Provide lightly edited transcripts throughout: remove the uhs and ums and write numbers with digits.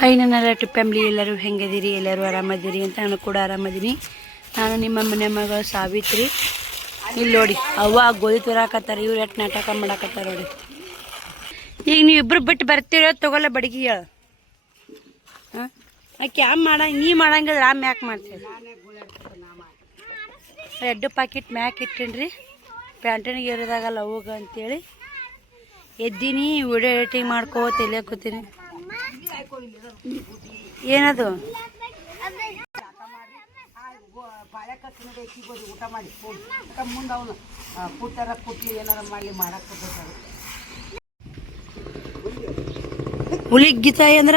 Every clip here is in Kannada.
ಹಾಯ್ ನನ್ನ ಯೂಟ್ಯೂಬ್ ಫ್ಯಾಮಿಲಿ ಎಲ್ಲರೂ ಹೆಂಗದಿರಿ, ಎಲ್ಲರೂ ಆರಾಮದಿರಿ ಅಂತ ನಾನು ಕೂಡ ಆರಾಮದೀನಿ. ನಾನು ನಿಮ್ಮ ಮನೆ ಮಗಳು ಸಾವಿತ್ರಿ. ಇಲ್ಲಿ ನೋಡಿ ಅವ್ವ ಗೋಧಿ ತುರಾಕತ್ತಾರೆ, ಇವ್ರು ಎಷ್ಟು ನಾಟಕ ಮಾಡಾಕತ್ತಾರ ನೋಡಿ. ಈಗ ನೀವು ಇಬ್ಬರು ಬಿಟ್ಟು ಬರ್ತೀರ ತಗೊಲ್ಲ ಬಡಗಿ ಹೇಳ. ಹಾಂ ಆಕೆ ನೀ ಮಾಡಂಗಿದ್ರೆ ಯಾಕೆ ಮಾಡ್ತೀರಿ? ಎರಡು ಪ್ಯಾಕೆಟ್ ಮ್ಯಾಕ್ ಇಟ್ಟೇನ್ರಿ, ಪ್ಯಾಂಟನಿಗೆ ಇರೋದಾಗಲ್ಲ ಹೋಗ ಅಂತೇಳಿ ಎದ್ದೀನಿ. ವಿಡಿಯೋ ಎಡಿಟಿಂಗ್ ಮಾಡ್ಕೋತ ಇಲ್ಲೇ ಕೂತೀನಿ. ಏನದು ಊಟ ಮಾಡಿ ಮುಂದೆ ಅವನು ಪುಟ್ಟರ ಕುಟ್ಟಿ ಏನಾರ ಮಾಡಲಿ ಮಾಡಕ್ಕೆ ಹುಲಿಗಿತಾಯಿ ಅಂದ್ರ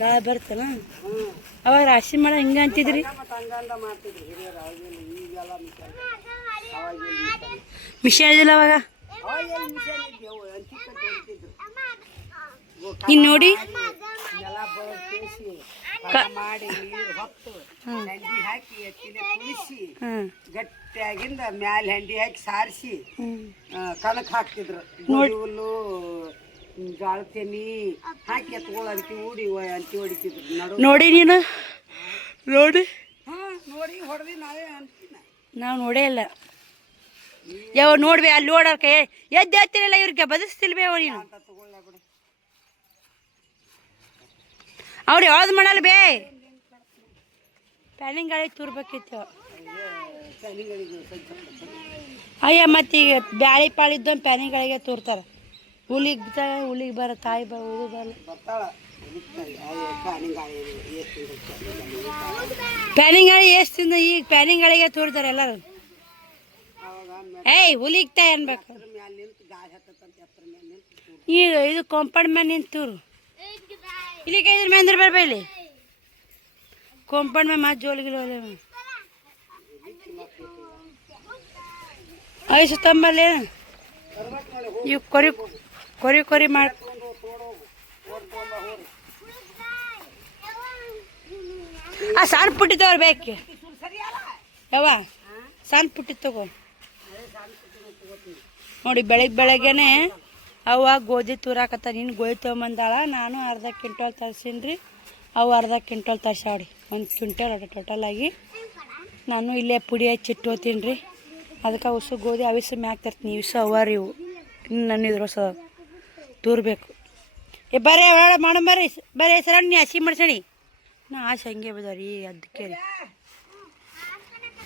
ಗಾಳಿ ಬರ್ತಲ್ಲ. ಅವಾಗ ರಾಶಿ ಮಾಡ ಹಿಂಗ ಅಂತಿದ್ರಿ. ಮಿಷನ್ ಇದಿಲ್ಲ ಅವಾಗ. ಇನ್ ನೋಡಿ ಮಾಡಿ ನೀರು ಹೊತ್ತು ಹಂಡಿ ಹಾಕಿ ಎತ್ತಿನ ಕುದಿಸಿ ಗಟ್ಟಿಯಾಗಿಂದ ಮ್ಯಾಲೆ ಹಂಡಿ ಹಾಕಿ ಸಾರಿಸಿ ಕಣಕ್ ಹಾಕ್ತಿದ್ರು. ಹುಲ್ಲು ಜಾಳ ತೆನಿ ಹಾಕಿ ಎತ್ಕೊಳ್ಳೋ ಅಂತಿ ಹೂಡಿ ಅಂತಿ ಹೊಡಿತಿದ್ರು. ನೋಡಿ ನೀನು ನೋಡಿ ನೋಡಿ ಹೊಡೆದಿ ನಾವೇ ಅಂತೀನ. ನಾವು ನೋಡೇ ಇಲ್ಲ. ಯಾವ ನೋಡ್ಬೇ ಅಲ್ಲಿ ನೋಡೋಕೆ ಎದ್ದು ಎತ್ತಿರಲ್ಲ, ಇವ್ರಿಗೆ ಬದಸ್ತಿಲ್ಬೇವ ನೀನು. ಅವ್ರು ಯಾವ್ದು ಮಾಡಲ್ಲ ಬೇ, ಪ್ಯಾನಿಂಗ್ ಗಾಳಿ ತೂರ್ಬೇಕಿತ್ತು. ಅಯ್ಯ ಮತ್ತೀಗ ಬ್ಯಾಳಿ ಪಾಳಿದ್ದು ಪ್ಯಾನಿಂಗ್ ಗಾಳಿಗೆ ತೂರ್ತಾರೆ. ಹುಲಿಗೆ ಬರ ತಾಯಿ ಬರೋದು ಬರಲ್ಲ. ಪ್ಯಾನಿಂಗ್ ಗಾಳಿ ಎಷ್ಟಿಂದ ಈಗ ಪ್ಯಾನಿಂಗ್ ಗಾಳಿಗೆ ತೂರ್ತಾರೆ ಎಲ್ಲರೂ. ಏಯ್ ಹುಲಿಗೆ ತಾಯಿ ಅನ್ಬೇಕು. ಈಗ ಇದು ಕಾಂಪೌಂಡ್ ಮ್ಯಾನ್ ನಿಂತೂರು ಇಲ್ಲಿಗೆ ಇದ್ರ ಮೇಂದ್ರ ಬರ್ಬ ಇಲ್ಲಿ ಕಾಂಪೌಂಡ್ ಮೇ ಮಾತು ಜೋಲಿಗಿಲ್ಲ ಐಸು ತಂಬಲ್ಲಿ ಇವು ಕೊರಿ ಕೊರಿ ಕೊರಿ ಮಾಡಿ ಆ ಸಣ್ಣ ಪುಟ್ಟಿದ್ದವ್ರು ಬೇಕು ಯಾವ ಸಣ್ಣ ಪುಟ್ಟಿ ತಗೋ ನೋಡಿ. ಬೆಳಗ್ಗೆನೆ ಅವ ಗೋಧಿ ತೂರಾಕತ್ತ. ನೀನು ಗೋಧಿ ತೊಗೊಂಬಂದಾಳ, ನಾನು ಅರ್ಧ ಕ್ವಿಂಟಲ್ ತರ್ಸೀನಿ ರೀ, ಅವು ಅರ್ಧ ಕ್ವಿಂಟಲ್ ತರ್ಸಾಡಿ. 1 ಕ್ವಿಂಟಲ್ ಟೋಟಲಾಗಿ ನಾನು ಇಲ್ಲೇ ಪುಡಿ ಹಚ್ಚಿಟ್ಟು ಹೋಗ್ತೀನಿ ರೀ. ಅದಕ್ಕೆ ಉಸು ಗೋಧಿ ಅವಿಸು ಮ್ಯಾಕ್ ತರ್ತೀನಿ. ಇವಿಸು ಅವರಿ ಇವು ಇನ್ನು ನನ್ನ ಇದ್ರ ತೂರ್ಬೇಕು. ಬರ್ರಿ ಮಾಡೋ ಬರ್ರಿ ಸರ ನೀ ಹಸಿ ಮಾಡ್ಸಣಿ. ನಾ ಆಸೆ ಹಂಗೆ ಬದವ್ರಿ ಅದಕ್ಕೆ ರೀ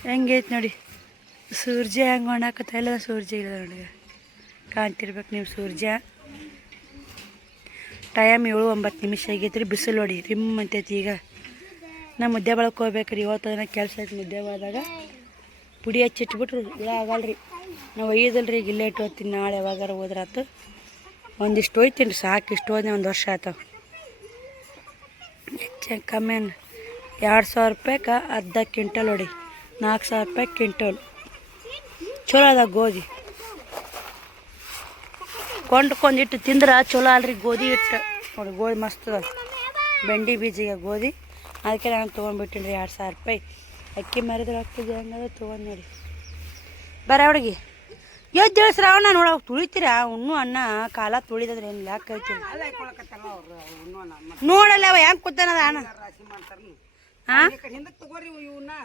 ಹೆಂಗೈತೆ ನೋಡಿ. ಸೂರ್ಯ ಹೆಂಗೆ ಒಣಾಕತ್ತ ಇಲ್ಲ, ಸೂರ್ಯ ಇಲ್ಲ ನೋಡಿ, ಕಾಣ್ತಿರ್ಬೇಕು ನೀವು ಸೂರ್ಯ. ಟೈಮ್ 7-9 ಆಗೈತೆ ರೀ. ಬಿಸಿಲು ನೋಡಿ ರಿಮ್ ಅಂತೈತಿ. ಈಗ ನಾ ಮುದ್ದೆ ಬಳಕೆ ಹೋಗ್ಬೇಕು ರೀ. ಇವತ್ತು ಕೆಲಸ ಐತೆ ಮುದ್ದೆ ಹೋದಾಗ. ಪುಡಿ ಹಚ್ಚಿಟ್ಬಿಟ್ರು ಇಲ್ಲ ಆಗಲ್ಲ ರೀ. ನಾವು ಒಯ್ಯೋದಿಲ್ಲ ರೀ, ಈಗ ಇಲ್ಲೇ ಇಟ್ಟು ಹೋಗ್ತೀನಿ. ನಾಳೆ ಯಾವಾಗಾರ ಹೋದ್ರಾತು ಒಂದಿಷ್ಟು ಹೋಯ್ತೀನಿ ರೀ, ಸಾಕು. ಇಷ್ಟು ಹೋದ್ರೆ 1 ವರ್ಷ ಆಯ್ತಾವ. ಹೆಚ್ಚು ಕಮ್ಮಿ 2,000 ರೂಪಾಯಿಗೆ ಅರ್ಧ ಕ್ವಿಂಟಲ್ ನೋಡಿ, 4,000 ರೂಪಾಯಿ ಕ್ವಿಂಟಲ್. ಚಲೋ ಅದ ಗೋಧಿ. ಕೊಂಡ್ಕೊಂಡಿಟ್ಟು ತಿಂದ್ರೆ ಚಲೋ ಅಲ್ರಿ ಗೋಧಿ ಹಿಟ್ಟು. ನೋಡಿ ಗೋಧಿ ಮಸ್ತ್ ಅದ, ಬೆಂಡಿ ಬೀಜಿಗೆ ಗೋಧಿ. ಅದಕ್ಕೆ ನಾನು ತೊಗೊಂಡ್ಬಿಟ್ಟಿನಿ ರೀ 2,000 ರೂಪಾಯಿ. ಅಕ್ಕಿ ಮರಿದ್ರೆ ಆಗ್ತದೆ ಹಂಗದ ತೊಗೊಂಡು ನೋಡಿ. ಬರ ಹುಡುಗಿ ಎದ್ದು ಶ್ರಾವಣ ನೋಡ ತುಳಿತೀರಾ? ಇನ್ನೂ ಅನ್ನ ಕಾಲ ತುಳಿದ್ರೆ ಏನು ಲ್ಯಾಕ್ ಐತಿ ನೋಡಲ್ಲ. ಅವ ಹೆಂಗೆ ಕೂತಾನದ ಅಣ್ಣ. ಹಾಂ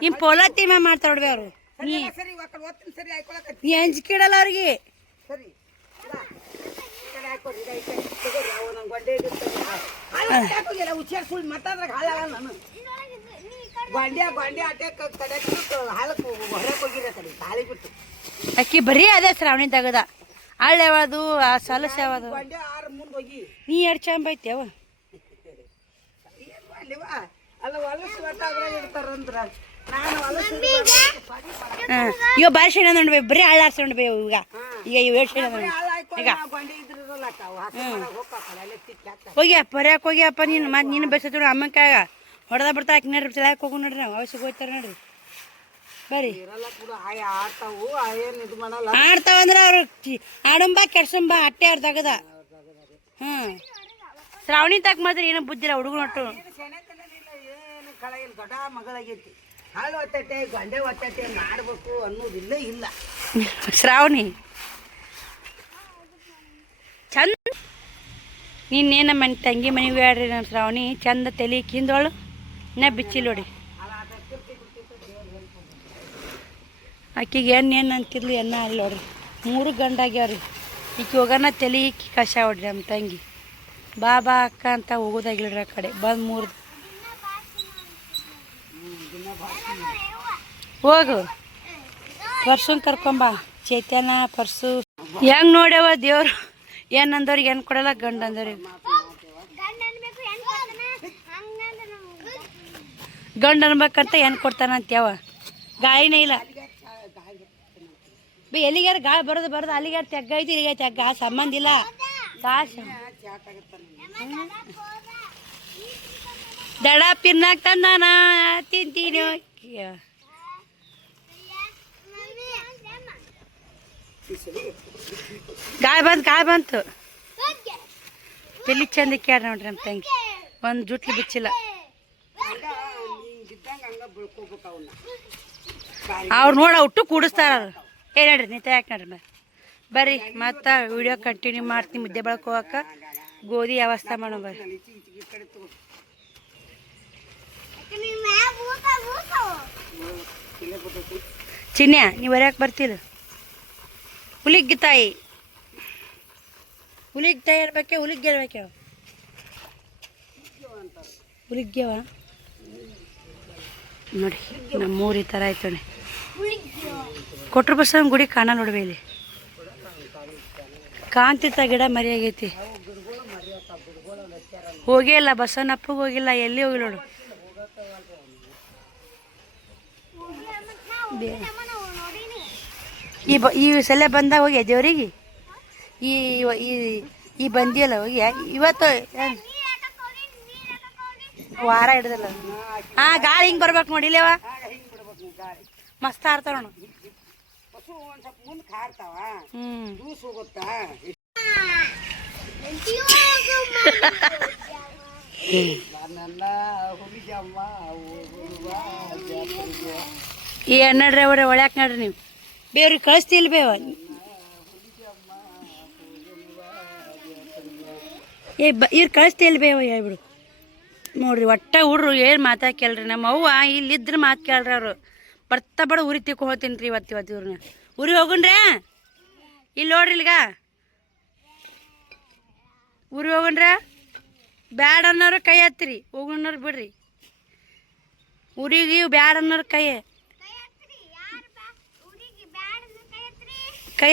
ನಿಮ್ಮ ಪೋಲತ್ತಿ ಮ್ಯಾ ಮಾಡ್ತಾರೆ ನೋಡ್ಬಿ ಅವರು. ನೀ ಅಂಜಿಕಿಡಲ್ಲ ಅವ್ರಿಗೆ. ಅಕ್ಕಿ ಬರೀ ಅದೇ ಶ್ರಾವಣಿ ತಗದ ಹಳ್ಳಿ ಯಾವುದು ಆ ಸಲಸು ಯಾವುದು. ನೀ ಎರಡು ಚಂಬ ಐತಿ ಅವ. ಈಗ ಬಾರಿ ಶೇಣ ನೋಡ್ಬೇ, ಬರೀ ಹಳ್ಳ ಆರ್ಸಿ ನೋಡ್ಬೇ. ಈಗ ಇವು 7 ಶೇಣ ನೋಡಿ. ಈಗ ಹೋಗ್ಯಪ್ಪ ಬರ್ಯಾಕ ಹೋಗ್ಯಪ್ಪ. ನೀನು ಮತ್ತೆ ನೀನು ಬೆಸತ್ತು ನೋಡಿ. ಅಮ್ಮಕ್ಕಾಗ ಹೊಡೆದ ಬರ್ತಾ ಹಾಕಿ ನೋಡ್ರಿ. ಚಲಾಕ್ ಹೋಗು ನೋಡ್ರಿ. ನಾವು ಅವಶ್ಯಕ ಹೋಗ್ತಾರೆ ನೋಡ್ರಿ. ಬರ್ರಿ ಆಡ್ತಾವಂದ್ರೆ ಅವ್ರು ಆಡಂಬ ಕೆಡ್ಸಂಬ ಅಟ್ಟೆ ಅವ್ರು ತಗದ. ಶ್ರಾವಣಿ ತಕ್ಕ ಮಾತ್ರ ಏನೋ ಬುದ್ಧಿಲ್ಲ ಹುಡುಗ ನೋಟ್ಟು. ಹಾಳು ಒತ್ತಟ್ಟೆ ಗಂಡೆ ಒತ್ತಟ್ಟೆ ಮಾಡಬೇಕು ಅನ್ನೋದಿಲ್ಲ ಇಲ್ಲ. ಶ್ರಾವಣಿ ಚಂದ ನಿನ್ನೇನು ಮನೆ ತಂಗಿ ಮನೆಗೆ ಹೇಳ್ರಿ ನಮ್ಮ ಶ್ರಾವಣಿ ಚಂದ ತಲೆ ಕಿಂದೋಳು ನಾ ಬಿಚ್ಚಿಲ್ಲ ನೋಡಿ ಆಕಿಗೆ ಏನು ಅಂತಿರ್ಲಿ ಎನ್ನ ಅಲ್ಲಿ ನೋಡ್ರಿ 3 ಗಂಡಾಗ್ಯಾವ್ರಿ ಈಕಿ ಹೋಗೋಣ ತಲೆ ಈಕಿ ಕಷ ಹೊಡ್ರಿ ನಮ್ಮ ತಂಗಿ ಬಾ ಅಕ್ಕ ಅಂತ ಹೋಗೋದಾಗಿಲ್ರಿ ಆ ಕಡೆ ಬಂದು 3 ಹೋಗು ಪರ್ಸುನ್ ಕರ್ಕೊಂಬ ಚೈತನ್ಯ ಪರ್ಸು ಹೆಂಗೆ ನೋಡ್ಯವ ದೇವ್ರು ಏನಂದವ್ರಿಗೆ ಏನು ಕೊಡಲ್ಲ ಗಂಡ ಅಂದವ್ರಿಗೆ ಗಂಡ ಅನ್ಬೇಕಂತ ಏನು ಕೊಡ್ತಾನಂತ್ಯವ ಗಾಳಿನೇ ಇಲ್ಲ ಎಲ್ಲಿಗ್ಯಾರ ಗಾಳಿ ಬರೋದು ಅಲ್ಲಿಗ್ಯಾರ ತೆಗ್ಗೈತಿ ಇಲ್ಲಿಗೆ ತೆಗ್ಗ ಸಂಬಂಧ ಇಲ್ಲ ಕಾಸು ದಡ ಪಿನ್ನಾಗ ತಂದಾನ ತಿಂತೀನಿ ಗಾಳಿ ಬಂತು ತಲೆ ಚಂದ ಕ್ಯಾರ ನೋಡ್ರಿ ನಮ್ಮ ತಂಗಿ ಒಂದು ಜುಟ್ಲಿ ಬಿಚ್ಚಿಲ್ಲ ಅವ್ರು ನೋಡಿ ಒಟ್ಟು ಕೂಡಿಸ್ತಾರ ಹೇಳ್ರಿ ನೀ ಯಾಕೆ ನೋಡ್ರಿ ಬರ್ರಿ ಮತ್ತೆ ವಿಡಿಯೋ ಕಂಟಿನ್ಯೂ ಮಾಡ್ತೀನಿ ಮುದ್ದೆ ಬೆಳಕು ಹೋಗಕ್ಕೆ ಗೋಧಿ ವ್ಯವಸ್ಥೆ ಮಾಡೋ ಬರ್ರಿ ಚಿನ್ಯ ನೀವು ಬರ್ಯಾಕೆ ಬರ್ತಿಲ್ಲ ಹುಲಿಗ್ ತಾಯಿ ಇರ್ಬೇಕೆ ಹುಲಿಗ್ಗೆ ಇರ್ಬೇಕೆ ಹುಲಿಗ್ಯವ ನೋಡಿ ನಮ್ಮೂರು ಈ ಥರ ಆಯ್ತು ಕೊಟ್ರ ಬಸವನ ಗುಡಿ ಕಾಣ ನೋಡ್ಬೇ ಇಲ್ಲಿ ಕಾಂತಿತ್ತ ಗಿಡ ಮರಿಯಾಗೈತಿ ಹೋಗೇ ಇಲ್ಲ ಬಸವನಪ್ಪಗೆ ಹೋಗಿಲ್ಲ ಎಲ್ಲಿ ಹೋಗಿ ನೋಡು ಈ ಸಲ ಬಂದಾಗ ಹೋಗಿ ದೇವ್ರಿಗೆ ಈ ಬಂದಿಯಲ್ಲ ಹೋಗಿ ಇವತ್ತು ವಾರ ಹಿಡ್ದಲ್ಲ ಹಾಂ ಗಾಳಿ ಹಿಂಗೆ ಬರ್ಬೇಕು ನೋಡಿ ಇಲ್ಲವ ಮಸ್ತ್ ಆಡ್ತಾವ ನೋಡು ಈ ನಡ್ರಿ ಅವ್ರೆ ಒಳ್ಯಾಕ ನಡ್ರಿ ನೀವು ಬೇವ್ರಿಗೆ ಕಳಿಸ್ತಿಲ್ ಬೇವ ಇವ್ರು ಕಳಿಸ್ತಿಲ್ ಬೇವ ಹೇಳ್ಬಿಡು ನೋಡ್ರಿ ಒಟ್ಟ ಹುಡ್ರು ಏನು ಮಾತಾ ಕೇಳ್ರಿ ನಮ್ಮ ಅವ್ವ ಇಲ್ಲಿದ್ರೆ ಮಾತು ಕೇಳ್ರಿ ಅವರು ಬರ್ತಾ ಬಡ ಉರಿ ತಿಕ್ಕೋತೀನಿ ರೀ ಇವತ್ತು ಇವ್ರನ್ನ ಉರಿ ಹೋಗುಣ್ರೆ ಇಲ್ಲಿ ನೋಡ್ರಿ ಇಲ್ಗ ಉರಿ ಹೋಗುಣ್ರ ಬ್ಯಾಡ ಅನ್ನೋರು ಕೈ ಹತ್ತಿರಿ ಹೋಗುಣ್ಣವ್ರು ಬಿಡ್ರಿ ಉರಿಗೆ ಬ್ಯಾಡ ಅನ್ನೋರು ಕೈ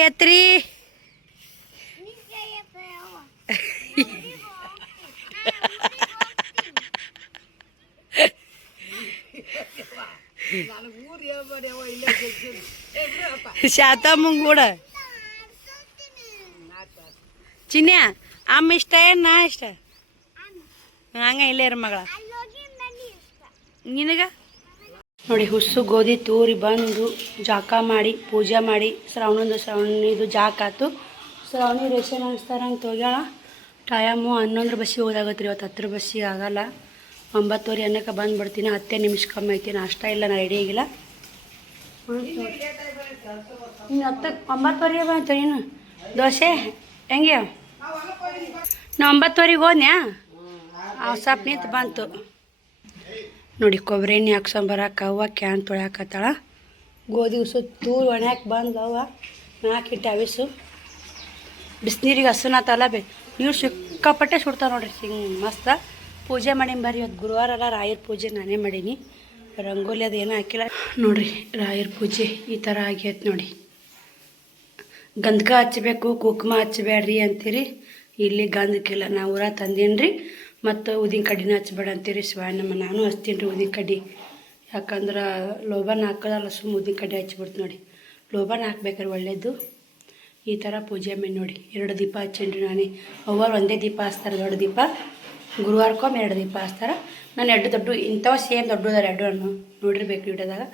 ಹತ್ತಿರಿ ಶಾತಮ್ಮಂಗ ಕೂಡ ಚಿನ್ಯ ಅಮ್ಮ ಇಷ್ಟ ಏನು ನಾ ಇಷ್ಟ ಹಂಗ ಇಲ್ಲೇ ಇರ ಮಗಳ ನಿನಗ ನೋಡಿ ಹುಸ್ಸು ಗೋಧಿ ತೂರಿ ಬಂದು ಜಾಕ ಮಾಡಿ ಪೂಜೆ ಮಾಡಿ ಶ್ರಾವಣಿದು ಜಾಕ ಆಯ್ತು ಶ್ರಾವಣಿ ರೇಷನ್ ಅನಿಸ್ತಾರಂತ ಹೋಗ್ಯಾಳ ಟೈಮು 11 ಬಸ್ಸಿಗೆ ಹೋದಾಗತ್ರಿ ಇವತ್ತು 10 ಬಸ್ಸಿಗೆ ಆಗಲ್ಲ 9:30 ಅನ್ನಕ್ಕೆ ಬಂದುಬಿಡ್ತೀನಿ 10 ನಿಮಿಷ ಕಮ್ಮಿ ಐತಿ ನಾಷ್ಟ ಇಲ್ಲ ನಾ ರೆಡಿ ಆಗಿಲ್ಲ ಇನ್ನು 9:30 ಬಂತು ನೀನು ದೋಸೆ ಹೆಂಗೆ ನಾ 9:30 ಹೋದ್ನ್ಯಾ ಸ್ವಲ್ಪ ನಿಂತು ಬಂತು ನೋಡಿ ಕೊಬ್ಬರಿ ಎಣ್ಣೆ ಹಾಕ್ಸೊಂಬರಕ್ಕೆ ಅವ್ವ ಕ್ಯಾನ್ ತೊಳ್ಯಾಕತ್ತಾಳ ಗೋಧಿ ಉಸು ತೂರು ಒಣ್ಯಾಕೆ ಬಂದು ಅವ್ವ 4 ಇಟ್ಟು ಅವಿಸು ಬಿಸಿನೀರಿಗೆ ಹಸುನಾತಲ್ಲ ನೀರು ಸಿಕ್ಕಾಪಟ್ಟೆ ಸುಡ್ತಾವೆ ನೋಡ್ರಿ ಹಿಂಗೆ ಮಸ್ತ ಪೂಜೆ ಮಾಡೀನಿ ಬರ್ರಿ ಇವತ್ತು ಗುರುವಾರ ಅಲ್ಲ ರಾಯರ ಪೂಜೆ ನಾನೇ ಮಾಡೀನಿ ರಂಗೋಲಿ ಅದು ಏನೂ ಹಾಕಿಲ್ಲ ನೋಡ್ರಿ ರಾಯರ ಪೂಜೆ ಈ ಥರ ಆಗೈತೆ ನೋಡಿ ಗಂಧಕ ಹಚ್ಚಬೇಕು ಕುಂಕುಮ ಹಚ್ಚಬೇಡ್ರಿ ಅಂತೀರಿ ಇಲ್ಲಿ ಗಂಧಕ್ಕಿಲ್ಲ ನಾ ಊರ ತಂದೀನಿ ರೀ ಮತ್ತು ಉದಿನ ಕಡ್ಡಿನ ಹಚ್ಬೇಡ ಅಂತೀರಿ ಶಿವಾಯನಮ್ಮ ನಾನು ಹಚ್ತೀನಿ ರೀ ಉದಿನ ಕಡ್ಡಿ ಯಾಕಂದ್ರೆ ಲೋಬಾನ ಹಾಕೋದಲ್ಲ ಸುಮ್ಮ ಉದಿನ ಕಡ್ಡಿ ಹಚ್ಬಿಡ್ತು ನೋಡಿ ಲೋಬಾನ ಹಾಕ್ಬೇಕಾರೆ ಒಳ್ಳೇದು ಈ ಥರ ಪೂಜೆ ಮಾಡಿ ನೋಡಿ 2 ದೀಪ ಹಚ್ಚೇನಿ ರೀ ನಾನೇ ಅವ್ವರು ಒಂದೇ ದೀಪ ಹಚ್ತಾರೆ ದೊಡ್ಡ ದೀಪ ಗುರುವಾರಕ್ಕೊಮ್ಮೆ 2 ದೀಪ ಹಚ್ತಾರೆ ನಾನು 2 ದೊಡ್ಡ ಇಂಥವು ಸೇಮ್ ದೊಡ್ಡದಾರೆ 2 ನೋಡಿರ್ಬೇಕು ವಿಡಿಯೋದಾಗ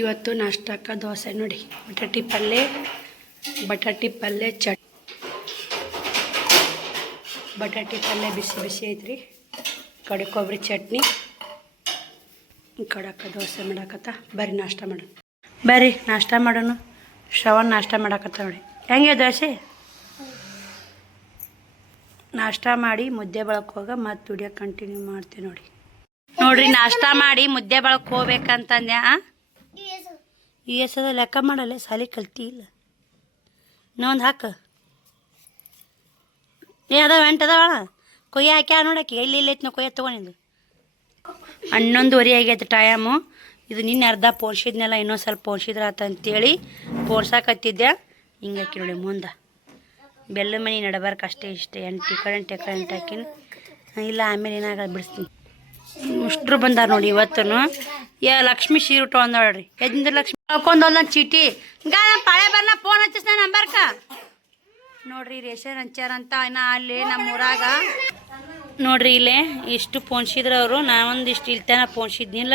ಇವತ್ತು ನಾಷ್ಟಕ್ಕೆ ದೋಸೆ ನೋಡಿ ಬಟಾಟಿ ಪಲ್ಯ ಬಟಾಟಿ ಪಲ್ಯ ಬಿಸಿ ಬಿಸಿ ಐತ್ರಿ ಕಡೆ ಕೊಬ್ಬರಿ ಚಟ್ನಿ ಕಡಕ್ಕ ದೋಸೆ ಮಾಡಾಕತ್ತ ಬರ್ರಿ ನಾಷ್ಟ ಮಾಡೋಣ ಬರ್ರಿ ನಾಷ್ಟ ಮಾಡೋಣ ಶ್ರವಣ ನಾಷ್ಟ ಮಾಡಾಕತ್ತ ನೋಡಿ ಹೆಂಗೆ ದೋಸೆ ನಾಷ್ಟ ಮಾಡಿ ಮುದ್ದೆ ಬಳಕ್ಕೆ ಹೋಗ ಮತ್ತು ವಿಡಿಯೋ ಕಂಟಿನ್ಯೂ ಮಾಡ್ತೀನಿ ನೋಡ್ರಿ ನಾಷ್ಟ ಮಾಡಿ ಮುದ್ದೆ ಬಳಕ್ಕೆ ಹೋಗ್ಬೇಕಂತಂದೆ ಈ ಎಸದ ಲೆಕ್ಕ ಮಾಡಲ್ಲ ಸಾಲಿ ಕಲ್ತಿ ಇಲ್ಲ ಇನ್ನೊಂದು ಹಾಕ ಅದಾವ ಎಂಟದವ ಕೊಯ್ಯ ಹಾಕ್ಯಾ ನೋಡಕ್ಕೆ ಎಲ್ಲಿ ಐತಿ ನಾವು ಕೊಯ್ಯ ತೊಗೊಂಡಿದ್ದು 11:30 ಆಗೈತೆ ಟೈಮು. ಇದು ನಿನ್ನೆ ಅರ್ಧ ಪೋಣಿಸಿದ್ನೆಲ್ಲ ಇನ್ನೊಂದು ಸ್ವಲ್ಪ ಪೋಣಿಸಿದ್ರ ಅಂತಂತೇಳಿ ಪೋಣ್ಸಾಕತ್ತಿದ್ದೆ. ಹಿಂಗೆ ಹಾಕಿ ನೋಡಿ ಮುಂದೆ ಬೆಲ್ಲ ಮನೆ ನಡಬಾರ್ಕ ಅಷ್ಟೇ ಇಷ್ಟೇ ಎಂಟು ಹಾಕಿನಿ ಇಲ್ಲ ಆಮೇಲೆ ಏನಾಗ ಬಿಡಿಸ್ತೀನಿ. ಅಷ್ಟ್ರು ಬಂದಾರ ನೋಡಿ ಇವತ್ತೂ. ಲಕ್ಷ್ಮಿ ಸೀರೆ ಉಟ್ಕೊಂಡ್ ನೋಡ್ರಿ ಎದ್ದ ಲಕ್ಷ್ಮಿ ಹಾಕೊಂಡ್ ಚೀಟಿ ಪಾಳೆ ಬರ್ನ ಫೋನ್ ಹಚ್ಚಿಸ್ ನಂಬರ್ಕ ನೋಡ್ರಿ ರೇಷನ್ ಹಂಚಾರಂತ ಇನ್ನ ಅಲ್ಲಿ ನಮ್ಮ ಊರಾಗ ನೋಡ್ರಿ ಇಲ್ಲೇ ಇಷ್ಟು ಪೋಣಿಸಿದ್ರು ಅವರು. ನಾವೊಂದಿಷ್ಟು ಇಲ್ತನ ಪೋಣಿಸಿದ್ನಿಲ್ಲ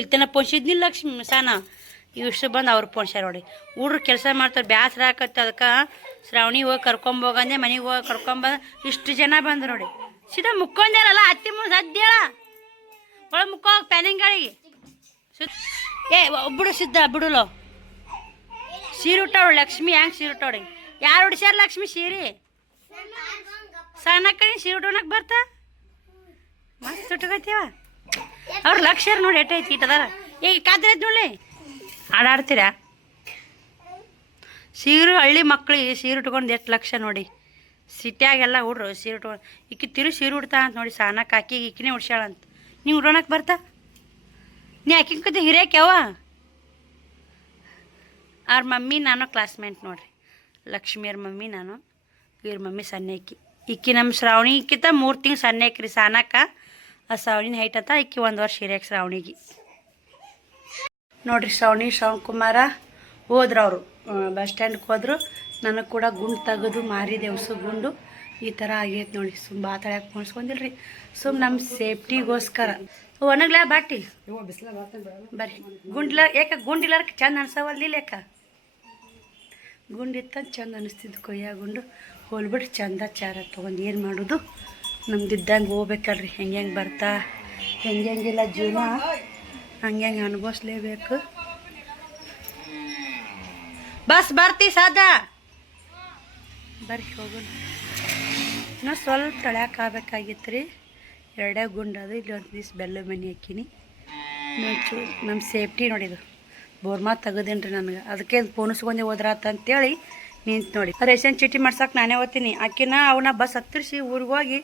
ಇಲ್ತನ ಪೋಣಿಸಿದ್ನಿಲ್ಲ ಲಕ್ಷ್ಮಿ ಸಾನ ಇಷ್ಟು ಬಂದು ಅವ್ರು ಪೋಣಿಸ್ಯಾರ ನೋಡಿ. ಹುಡ್ರು ಕೆಲಸ ಮಾಡ್ತಾರೆ ಬ್ಯಾಸ್ರ ಹಾಕತ್ತೆ ಅದಕ್ಕೆ ಶ್ರಾವಣಿ ಹೋಗಿ ಕರ್ಕೊಂಬೋಗಂದೆ ಮನೆಗೆ ಹೋಗಿ ಕರ್ಕೊಂಬಂದ ಇಷ್ಟು ಜನ ಬಂದು ನೋಡಿ. ಸೀದಾ ಮುಕ್ಕೊಂದೇರಲ್ಲ ಅತ್ತಿ ಮುಂದೆ ಸದ್ಯಳ ಒಳಗೆ ಮುಕ್ಕೋಗಿ ಪ್ಯಾನಿಂಗಳಿಗೆ ಬಿಡು ಸಿದ್ಧ ಬಿಡುಲೋ ಸೀರೆ ಉಟ್ಟವಳು ಲಕ್ಷ್ಮಿ ಹೆಂಗೆ ಸೀರೆ ಉಟ್ಟವಳಿ ಯಾರು ಉಡ್ಸ್ಯಾರ ಲಕ್ಷ್ಮಿ ಸೀರೆ ಸಣ್ಣ ಕಡೆ ಸೀರೆ ಉಟ್ಟೋಣಕ್ಕೆ ಬರ್ತಾ ಮಸ್ತ್ ಉಟ್ಕೋತೀವ ಅವ್ರು ಲಕ್ಷ ನೋಡಿ ಎಟ್ಟೈತಿ ಇಟ್ಟದಾರ ಈಗ ಕಾದ್ರೈತಿ ನೋಡಿ ಆಡಾಡ್ತೀರಾ ಸೀರೆ ಹಳ್ಳಿ ಮಕ್ಳಿಗೆ ಸೀರೆ ಉಟ್ಕೊಂಡು ಎಷ್ಟು ಲಕ್ಷ ನೋಡಿ. ಸಿಟ್ಯಾಗೆಲ್ಲ ಹುಡ್ರು ಸೀರೆ ಉಟ್ಕೊಂಡು ಈಕಿ ತಿರು ಸೀರೆ ಉಡ್ತಾ ಅಂತ ನೋಡಿ ಸಾಣಕ್ಕೆ ಆಕಿಗೆ ಈಕಿನೇ ಉಡ್ಸ್ಯಾಳಂತ ನೀವು ಉಡೋಣಕ್ಕೆ ಬರ್ತಾ ನೀ ಆಕಿನ ಕತೆ ಹಿರಿಯಾಕ್ಯವ ಅವ್ರ ಮಮ್ಮಿ ನಾನು ಕ್ಲಾಸ್ಮೇಟ್ ನೋಡ್ರಿ. ಲಕ್ಷ್ಮಿಯವ್ರ ಮಮ್ಮಿ ನಾನು ಇವ್ರ ಮಮ್ಮಿ ಸಣ್ಣಕ್ಕಿ ಈಕಿ ನಮ್ಮ ಶ್ರಾವಣಿಕ್ಕಿಂತ 3 ತಿಂಗಳು ಸಣ್ಣಕ್ರಿ ಸಾನಕ್ಕ ಆ ಶ್ರಾವಣಿನ ಹೈಟ್ ಅಂತ ಈಕಿ 1 ವರ್ಷ ಹಿರಿಯಾಕ ಶ್ರಾವಣಿಗೆ ನೋಡ್ರಿ. ಶ್ರವಣ್ ಕುಮಾರ ಹೋದ್ರು ಅವರು ಬಸ್ ಸ್ಟ್ಯಾಂಡ್ಗೆ ಹೋದ್ರು. ನನಗೆ ಕೂಡ ಗುಂಡು ತೆಗೆದು ಮಾರಿದೆ ಹೊಸ ಗುಂಡು ಈ ಥರ ಆಗೈತೆ ನೋಡಿ. ಸುಮ್ಮ ಬಾತಾಡ್ಯಾಕೆ ಮುಗಿಸ್ಕೊಂಡಿಲ್ರಿ ನಮ್ಮ ಸೇಫ್ಟಿಗೋಸ್ಕರ ಒಣಗ್ಲಾ ಬಾಟಿ ಬರ್ರಿ ಗುಂಡ್ಲ ಯಾಕೆ ಗುಂಡಿಲ್ಲಾರ ಚಂದ ಅನ್ಸವಲ್ಲಿ ಲೆಕ್ಕ ಗುಂಡಿತ್ತ ಚಂದ ಅನಿಸ್ತಿದ್ದು ಕೊಯ್ಯ ಗುಂಡು ಹೋಲ್ಬಿಟ್ಟು ಚಂದ ಚಾರ ತೊಗೊಂಡು ಏನು ಮಾಡೋದು ನಮ್ದಿದ್ದಂಗೆ ಹೋಗ್ಬೇಕಲ್ರಿ. ಹೆಂಗೆ ಬರ್ತಾ ಹೆಂಗೆಲ್ಲ ಜೀವನ ಹಂಗೆ ಅನುಭವಿಸ್ಲೇಬೇಕು. ಬಸ್ ಬರ್ತಿ ಸಾದಾ ಬರ್ರಿ ಹೋಗೋಣ. ಇನ್ನೂ ಸ್ವಲ್ಪ ತಳ್ಯಾಕೆ ಆಗ್ಬೇಕಾಗಿತ್ತು ರೀ. 2 ಗುಂಡು ಅದು ಇಲ್ಲಿ ಒಂದು ಪೀಸ್ ಬೆಲ್ಲ ಮನೆ ಹಾಕಿನಿ ನಮ್ಮ ಸೇಫ್ಟಿ ನೋಡಿದು ಬೋರ್ಮಾ ತೆಗದೇನು ರೀ ನನಗೆ ಅದಕ್ಕೆ ಪೋಣಿಸ್ಕೊಂಡೆ ಹೋದ್ರಾತ ಅಂತೇಳಿ ನಿಂತು ನೋಡಿ. ರೇಷನ್ ಚೀಟಿ ಮಾಡ್ಸಕ್ಕೆ ನಾನೇ ಓದ್ತೀನಿ ಆಕಿನ ಅವನ್ನ ಬಸ್ ಹತ್ತಿರಿಸಿ ಊರಿಗೆ ಹೋಗಿ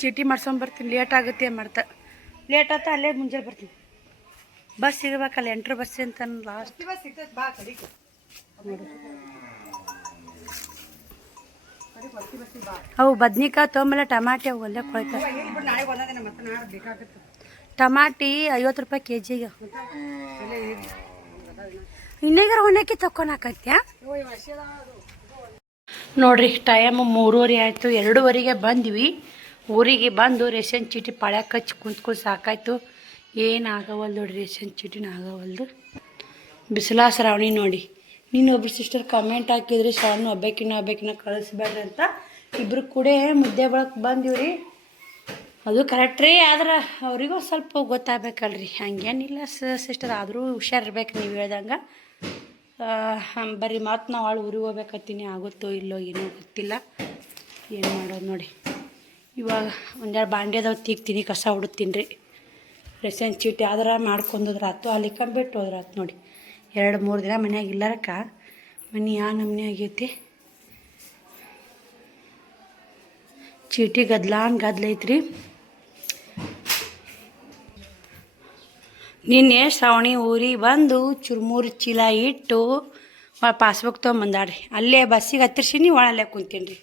ಚೀಟಿ ಮಾಡ್ಸ್ಕೊಂಬರ್ತೀನಿ. ಲೇಟ್ ಆಗುತ್ತೆ ಮಾಡ್ತಾ ಲೇಟ್ ಆತ ಅಲ್ಲೇ ಮುಂಜಾನೆ ಬರ್ತೀನಿ. ಬಸ್ ಸಿಗಬೇಕಲ್ಲ 8 ಬಸ್ ಅಂತ ಲಾಸ್ಟ್ ಅವು ಬದ್ನಿಕಾಯಿ ತೊಗೊಂಬಲ್ಲ ಟಮಾಟಿ ಅವು ಅಲ್ಲೇ ಕೊಯ್ತಾರೆ. ಟಮಾಟಿ 50 ರೂಪಾಯಿ ಕೆಜಿಗೆ ಇನ್ನೀಗಾರ ಒಣಕಿ ತಕ್ಕೊಳಕತ್ಯ ನೋಡ್ರಿ. ಟೈಮ್ 3:30 ಆಯಿತು. 2:15 ಬಂದ್ವಿ. ಊರಿಗೆ ಬಂದು ರೇಷನ್ ಚೀಟಿ ಪಾಳ್ಯಾಕ ಹಚ್ಚಿ ಕುಂತ್ಕೊಂಡು ಸಾಕಾಯ್ತು. ಏನಾಗವಲ್ದು ನೋಡ್ರಿ ರೇಷನ್ ಚೀಟಿನ ಆಗವಲ್ದು. ಬಿಸಿಲಾ ಶ್ರಾವಣಿ ನೋಡಿ. ಒಬ್ರು ಸಿಸ್ಟರ್ ಕಮೆಂಟ್ ಹಾಕಿದ್ರಿ ಶ್ರಾವಣಿ ಒಬ್ಬಾಕಿನ ಕಳಿಸ್ಬೇಡ್ರಿ ಅಂತ. ಇಬ್ರು ಕೂಡ ಮುದ್ದೆ ಬಳಕ್ಕೆ ಬಂದಿವ್ರಿ. ಅದು ಕರೆಕ್ಟ್ ರೀ ಆದ್ರೆ ಅವ್ರಿಗೂ ಸ್ವಲ್ಪ ಗೊತ್ತಾಗಬೇಕಲ್ರಿ. ಹಂಗೇನಿಲ್ಲ ಸಿಸ್ಟರ್ ಆದರೂ ಹುಷಾರಿರ್ಬೇಕು ನೀವು ಹೇಳ್ದಂಗೆ. ಬರ್ರಿ ಮತ್ತು ನಾವು ಊರಿಗೆ ಹೋಗ್ಬೇಕತ್ತೀನಿ ಆಗುತ್ತೋ ಇಲ್ಲೋ ಏನೋ ಗೊತ್ತಿಲ್ಲ ಏನು ಮಾಡೋದು ನೋಡಿ. ಇವಾಗ ಒಂದೆರಡು ಬಾಂಡೆದವ್ ತೀಗ್ತೀನಿ ಕಸ ಹುಡುತ್ತೀನಿ ರೀ. ರೇಷನ್ ಚೀಟಿ ಆದ್ರೆ ಮಾಡ್ಕೊಂಡೋದ್ರಾತು ಅಲ್ಲಿ ಕಂಬಿಟ್ಟು ಹೋದ್ರಾತು ನೋಡಿ. 2-3 ದಿನ ಮನ್ಯಾಗ ಇಲ್ಲಾರಕ್ಕ ಮನೆ ನಮ್ಮನೆ ಆಗೈತಿ. ಚೀಟಿ ಗದ್ಲೈತ್ರಿ. ನಿನ್ನೆ ಶ್ರಾವಣಿ ಊರಿಗೆ ಬಂದು ಚುರುಮುರು ಚೀಲ ಇಟ್ಟು ಪಾಸ್ಬುಕ್ ತೊಗೊಂಬಂದಾಡ್ರಿ. ಅಲ್ಲೇ ಬಸ್ಸಿಗೆ ಹತ್ತಿರ್ಸಿನಿ ಒಳಲ್ಲೇ ಕುಂತೀನಿ ರೀ.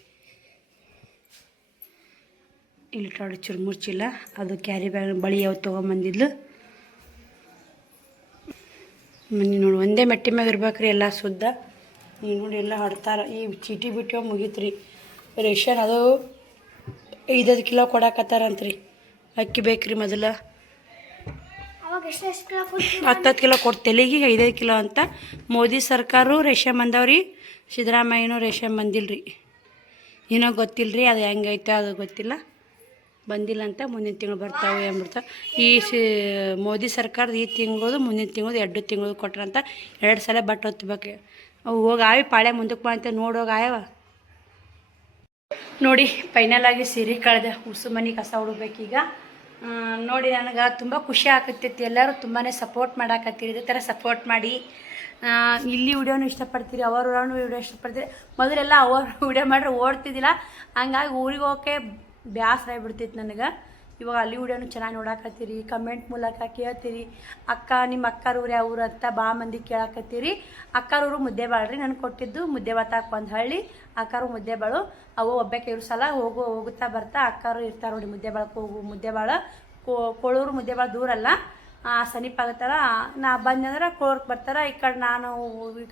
ಇಲ್ಲಿ ನೋಡಿ ಚುರುಮುರು ಚೀಲ ಅದು ಕ್ಯಾರಿ ಬ್ಯಾಗ್ ಬಳಿ ಯಾವ ತೊಗೊಂಬಂದಿದ್ಲು. ಮನೆ ನೋಡಿ ಒಂದೇ ಮೆಟ್ಟಿ ಮ್ಯಾಗ ಇರ್ಬೇಕ್ರಿ ಎಲ್ಲ ಶುದ್ಧ. ನೀವು ನೋಡಿ ಎಲ್ಲ ಹೊಡ್ತಾರ. ಈ ಚೀಟಿ ಬಿಟ್ಟು ಮುಗೀತ್ರಿ. ರೇಷನ್ ಅದು 5 ಕಿಲೋ ಕೊಡಾಕತ್ತಾರಂತ್ರಿ. ಅಕ್ಕಿ ಬೇಕ್ರಿ ಮೊದಲು 10 ಕಿಲೋ ಕೊಡ್ತೆಲಿಗೆ 5 ಕಿಲೋ ಅಂತ. ಮೋದಿ ಸರ್ಕಾರ ರೇಷನ್ ಬಂದವ್ರಿ. ಸಿದ್ದರಾಮಯ್ಯನೂ ರೇಷನ್ ಬಂದಿಲ್ರಿ. ಏನೋ ಗೊತ್ತಿಲ್ಲರಿ ಅದು ಹೆಂಗೈತೆ ಅದು ಗೊತ್ತಿಲ್ಲ. ಬಂದಿಲ್ಲ ಅಂತ ಮುಂದಿನ ತಿಂಗಳು ಬರ್ತಾವೆ ಅಂದ್ಬಿಡ್ತಾರೆ. ಮೋದಿ ಸರ್ಕಾರದ ಈ ತಿಂಗಳದು ಮುಂದಿನ ತಿಂಗಳು 2 ತಿಂಗಳು ಕೊಟ್ರಂತ. 2 ಸಲ ಬಟ್ಟೆ ಹೊತ್ತಬೇಕು. ಅವು ಹೋಗಿ ಆವಿ ಪಾಳೆ ಮುಂದಕ್ಕೆ ಬಂತ ನೋಡೋಗಿ ಆಯವ ನೋಡಿ ಫೈನಲ್ ಆಗಿ ಸೀರೆ ಕಳೆದೆ ಉಸು ಮನೆ ಕಸ ಹುಡ್ಬೇಕೀಗ. ನೋಡಿ ನನಗೆ ತುಂಬ ಖುಷಿ ಆಗ್ತೈತಿ. ಎಲ್ಲರೂ ತುಂಬಾ ಸಪೋರ್ಟ್ ಮಾಡಾಕತ್ತೀರಿ. ಇದೇ ಥರ ಸಪೋರ್ಟ್ ಮಾಡಿ. ಇಲ್ಲಿ ವಿಡಿಯೋನು ಇಷ್ಟಪಡ್ತೀರಿ, ಅವ್ರ ವಿಡಿಯೋ ಇಷ್ಟಪಡ್ತೀರಿ. ಮೊದಲೆಲ್ಲ ಅವರು ವಿಡಿಯೋ ಮಾಡ್ರೆ ಓಡ್ತಿದ್ದಿಲ್ಲ, ಹಂಗಾಗಿ ಊರಿಗೆ ಹೋಗೋಕ್ಕೆ ಬೇಸರ ಆಗಿಬಿಡ್ತಿತ್ತು ನನಗೆ. ಇವಾಗ ಅಲ್ಲಿ ವಿಡಿಯೋನು ಚೆನ್ನಾಗಿ ನೋಡಾಕತ್ತೀರಿ, ಕಮೆಂಟ್ ಮೂಲಕ ಕೇಳ್ತೀರಿ. ಅಕ್ಕ ನಿಮ್ಮ ಅಕ್ಕರ ಊರು ಯಾವ ಊರು ಅಂತ ಭಾಳ ಮಂದಿ ಕೇಳಾಕತ್ತೀರಿ. ಅಕ್ಕರ ಊರು ಮುದ್ದೇಬಾಳು ರೀ. ನನಗೆ ಕೊಟ್ಟಿದ್ದು ಮುದ್ದೇಬಾತಾಕ ಒಂದು ಹಳ್ಳಿ, ಅಕ್ಕರು ಮುದ್ದೇಬಾಳು. ಅವು ಒಬ್ಬಕ್ಕೆ ಇರಿಸಲ್ಲ, ಹೋಗುತ್ತಾ ಬರ್ತಾ ಅಕ್ಕರು ಇರ್ತಾರೆ ನೋಡಿ. ಮುದ್ದೇಬಾಳಕ್ಕೆ ಹೋಗು ಮುದ್ದೇಬಾಳು ಕೋಳೂರು ಮುದ್ದೇಬಾಳು ದೂರಲ್ಲ, ಸಮೀಪ ಆಗುತ್ತಲ್ಲ. ನಾ ಬಂದಂದ್ರೆ ಕೋಳೂರ್ಗೆ ಬರ್ತಾರೆ. ಈ ಕಡೆ ನಾನು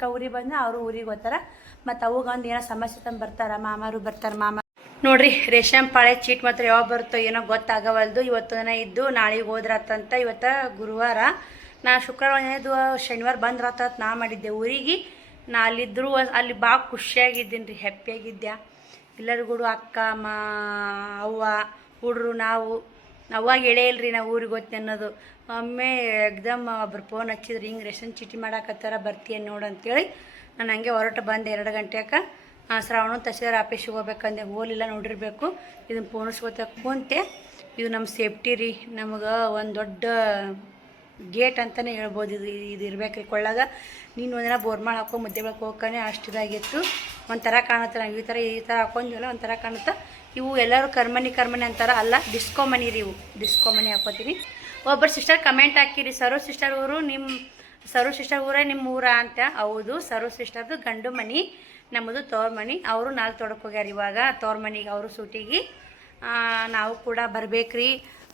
ಊರಿಗೆ ಬಂದು ಅವರು ಊರಿಗೆ ಹೋಗ್ತಾರೆ. ಮತ್ತು ಅವಾಗ ಒಂದು ಏನೋ ಸಮಸ್ಯೆ ತಂದು ಬರ್ತಾರೆ, ಮಾಮಾರು ಬರ್ತಾರೆ. ನೋಡ್ರಿ ರೇಷನ್ ಪಾಳೆ ಚೀಟ್ ಮಾತ್ರ ಯಾವಾಗ ಬರುತ್ತೋ ಏನೋ ಗೊತ್ತಾಗವಲ್ದು. ಇವತ್ತು ದಿನ ಇದ್ದು ನಾಳೆಗೆ ಹೋದ್ರಾತಂತ. ಇವತ್ತು ಗುರುವಾರ, ನಾ ಶುಕ್ರವಾರ ಶನಿವಾರ ಬಂದ್ರಾತ ನಾ ಮಾಡಿದ್ದೆ ಊರಿಗೆ. ನಾ ಅಲ್ಲಿದ್ದರೂ ಅಲ್ಲಿ ಭಾಳ ಖುಷಿಯಾಗಿದ್ದೀನಿ ರೀ, ಹ್ಯಾಪಿಯಾಗಿದ್ದೆ. ಎಲ್ಲರಿಗೂ ಅಕ್ಕ ಅವ್ವ ಹುಡ್ರು ನಾವು ಅವಾಗ ಹೇಳೇ ಇಲ್ರಿ ನಾವು ಊರಿಗೆ ಹೋಗ್ತೀನಿ ಅನ್ನೋದು. ಒಮ್ಮೆ ಎಕ್ದಮ್ ಒಬ್ರು ಫೋನ್ ಹಚ್ಚಿದ್ರು, ಹಿಂಗೆ ರೇಷನ್ ಚೀಟಿ ಮಾಡಾಕತ್ತಾರ ಬರ್ತೀಯನ್ ನೋಡು ಅಂತೇಳಿ. ನಾನು ಹಂಗೆ ಹೊರಟು ಬಂದೆ 2 ಗಂಟೆಗೆ. ಶ್ರಾವಣ ತಹಸೀಲ್ದಾರ್ ಆಫೀಸಿಗೆ ಹೋಗ್ಬೇಕಂದೆ, ಹೋಲಿಲ್ಲ ನೋಡಿರಬೇಕು. ಇದನ್ನು ಪೋಣಿಸ್ಕೋತ ಕುಂತೆ. ಇದು ನಮ್ಮ ಸೇಫ್ಟಿ ರೀ, ನಮಗೆ ಒಂದು ದೊಡ್ಡ ಗೇಟ್ ಅಂತಲೇ ಹೇಳ್ಬೋದು. ಇದು ಇರ್ಬೇಕು ರೀ ಕೊಳ್ಳಾಗ. ನೀನು ಒಂದಿನ ಬೋರ್ಮಾಳ ಹಾಕೋ ಮುದ್ದೆ ಬೆಳಕು ಹೋಗ್ತಾನೆ ಅಷ್ಟು ಇದಾಗಿತ್ತು. ಒಂಥರ ಕಾಣುತ್ತೆ. ನಾವು ಈ ಥರ ಹಾಕೊಂಡಿವಲ್ಲ ಒಂಥರ ಕಾಣುತ್ತೆ. ಇವು ಎಲ್ಲರೂ ಕರ್ಮನಿ ಅಂತಾರೆ, ಅಲ್ಲ ಡಿಸ್ಕೋ ಮನಿ ರೀ. ಇವು ಡಿಸ್ಕೋ ಮನಿ ಹಾಕೋತೀವಿ. ಒಬ್ಬರು ಸಿಸ್ಟರ್ ಕಮೆಂಟ್ ಹಾಕಿರಿ, ಸರು ಸಿಸ್ಟರ್ ಊರೇ ನಿಮ್ಮ ಊರ ಅಂತ. ಹೌದು, ಸರು ಸಿಸ್ಟರ್ದು ಗಂಡು ಮನಿ, ನಮ್ಮದು ತವ್ರ ಮನೆ. ಅವರು ನಾಲ್ಕು ತೊಡಕ್ಕೆ ಹೋಗ್ಯಾರ ಇವಾಗ ತವ್ರ ಮನೆಗೆ, ಅವರು ಸೂಟಿಗೆ. ನಾವು ಕೂಡ ಬರ್ಬೇಕ್ರಿ.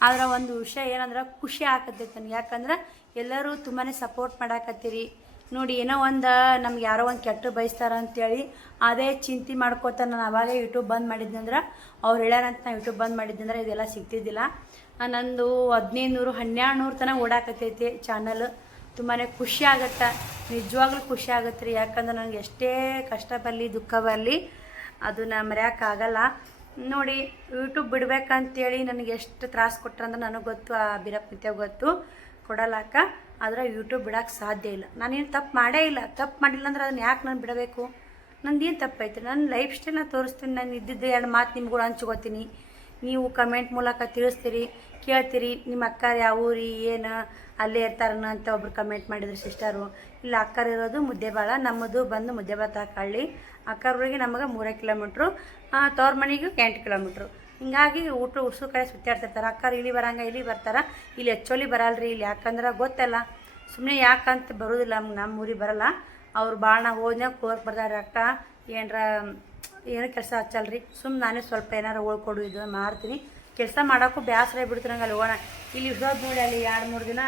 ಆದ್ರೆ ಒಂದು ವಿಷಯ ಏನಂದ್ರೆ ಖುಷಿ ಆಗತ್ತೈತೆ ನನಗೆ. ಯಾಕಂದ್ರೆ ಎಲ್ಲರೂ ತುಂಬಾ ಸಪೋರ್ಟ್ ಮಾಡಾಕತ್ತೀರಿ ನೋಡಿ. ಏನೋ ಒಂದು ನಮ್ಗೆ ಯಾರೋ ಒಂದು ಕೆಟ್ಟ ಬಯಸ್ತಾರ ಅಂತೇಳಿ ಅದೇ ಚಿಂತೆ ಮಾಡ್ಕೋತ ನಾನು ಅವಾಗೇ ಯೂಟ್ಯೂಬ್ ಬಂದ್ ಮಾಡಿದ್ನಂದ್ರೆ, ಅವ್ರು ಹೇಳ್ಯಾರಂತ ನಾನು ಯೂಟ್ಯೂಬ್ ಬಂದ್ ಮಾಡಿದ್ದಂದ್ರೆ ಇದೆಲ್ಲ ಸಿಗ್ತಿದ್ದಿಲ್ಲ. ನಂದು 1500 1200 ತನಕ ಓಡಾಕತ್ತೈತಿ ಚಾನಲ್. ತುಂಬಾ ಖುಷಿ ಆಗುತ್ತೆ, ನಿಜವಾಗ್ಲೂ ಖುಷಿ ಆಗುತ್ತೆ ರೀ. ಯಾಕಂದ್ರೆ ನನಗೆ ಎಷ್ಟೇ ಕಷ್ಟ ಬರಲಿ ದುಃಖ ಬರಲಿ ಅದನ್ನ ಮರೆಯೋಕ್ಕಾಗಲ್ಲ ನೋಡಿ. ಯೂಟ್ಯೂಬ್ ಬಿಡ್ಬೇಕಂತೇಳಿ ನನಗೆ ಎಷ್ಟು ತ್ರಾಸು ಕೊಟ್ರಂದ್ರೆ ನನಗೆ ಗೊತ್ತು, ಆ ಬಿರಪ್ಪ ನಿತ್ಯ ಗೊತ್ತು ಕೊಡಲಾಕ. ಆದರೆ ಯೂಟ್ಯೂಬ್ ಬಿಡೋಕ್ಕೆ ಸಾಧ್ಯ ಇಲ್ಲ. ನಾನೇನು ತಪ್ಪು ಮಾಡೇ ಇಲ್ಲ. ತಪ್ಪು ಮಾಡಿಲ್ಲ ಅಂದ್ರೆ ಅದನ್ನು ಯಾಕೆ ನಾನು ಬಿಡಬೇಕು? ನಂದೇನು ತಪ್ಪೈತೆ? ನನ್ನ ಲೈಫ್ ಸ್ಟೈಲ್ನ ತೋರಿಸ್ತೀನಿ. ನಾನು ಇದ್ದಿದ್ದು 2 ಮಾತು ನಿಮ್ಗಳು ಹಂಚ್ಕೋತೀನಿ. ನೀವು ಕಮೆಂಟ್ ಮೂಲಕ ತಿಳಿಸ್ತೀರಿ, ಕೇಳ್ತೀರಿ. ನಿಮ್ಮ ಅಕ್ಕಾರ ಯಾವ ಊರಿ ಏನು ಅಲ್ಲೇ ಇರ್ತಾರನ ಅಂತ ಒಬ್ರು ಕಮೆಂಟ್ ಮಾಡಿದ್ರು ಸಿಸ್ಟರು. ಇಲ್ಲ ಅಕ್ಕರು ಇರೋದು ಮುದ್ದೇಬಾಳ, ನಮ್ಮದು ಬಂದು ಮುದ್ದೇಬಾತಾಕ ಹಳ್ಳಿ. ಅಕ್ಕರೂರಿಗೆ ನಮಗೆ 3 ಕಿಲೋಮೀಟ್ರು, ತವ್ರ ಮನೆಗೂ 8 ಕಿಲೋಮೀಟ್ರು. ಹಿಂಗಾಗಿ ಉಸು ಕಡೆ ಸುತ್ತಾಡ್ತಿರ್ತಾರೆ. ಅಕ್ಕರು ಇಲ್ಲಿ ಇಲ್ಲಿ ಬರ್ತಾರೆ. ಇಲ್ಲಿ ಹೆಚ್ಚೋಲಿ ಬರಲ್ರಿ ಇಲ್ಲಿ. ಯಾಕಂದ್ರೆ ಗೊತ್ತಲ್ಲ, ಸುಮ್ಮನೆ ಯಾಕಂತ ಬರೋದಿಲ್ಲ. ನಮ್ಮ ಊರಿಗೆ ಬರಲ್ಲ. ಅವ್ರು ಭಾಳ ಹೋದ್ನಾಗ ಕೋರ್ಕ್ ಬರ್ತಾರೆ. ಅಕ್ಕ ಏನೋ ಕೆಲಸ ಹಚ್ಚಲ್ರಿ, ಸುಮ್ಮನೆ ನಾನೇ ಸ್ವಲ್ಪ ಏನಾರು ಉಳ್ಕೊಡು ಇದು ಮಾಡ್ತೀನಿ. ಕೆಲಸ ಮಾಡೋಕ್ಕೂ ಬೇಸರ ಬಿಡ್ತೀನಿ. ನಂಗೆ ಅಲ್ಲಿ ಹೋಗೋಣ. ಇಲ್ಲಿ ಇರೋದು ನೋಡಿ, ಅಲ್ಲಿ 2-3 ದಿನ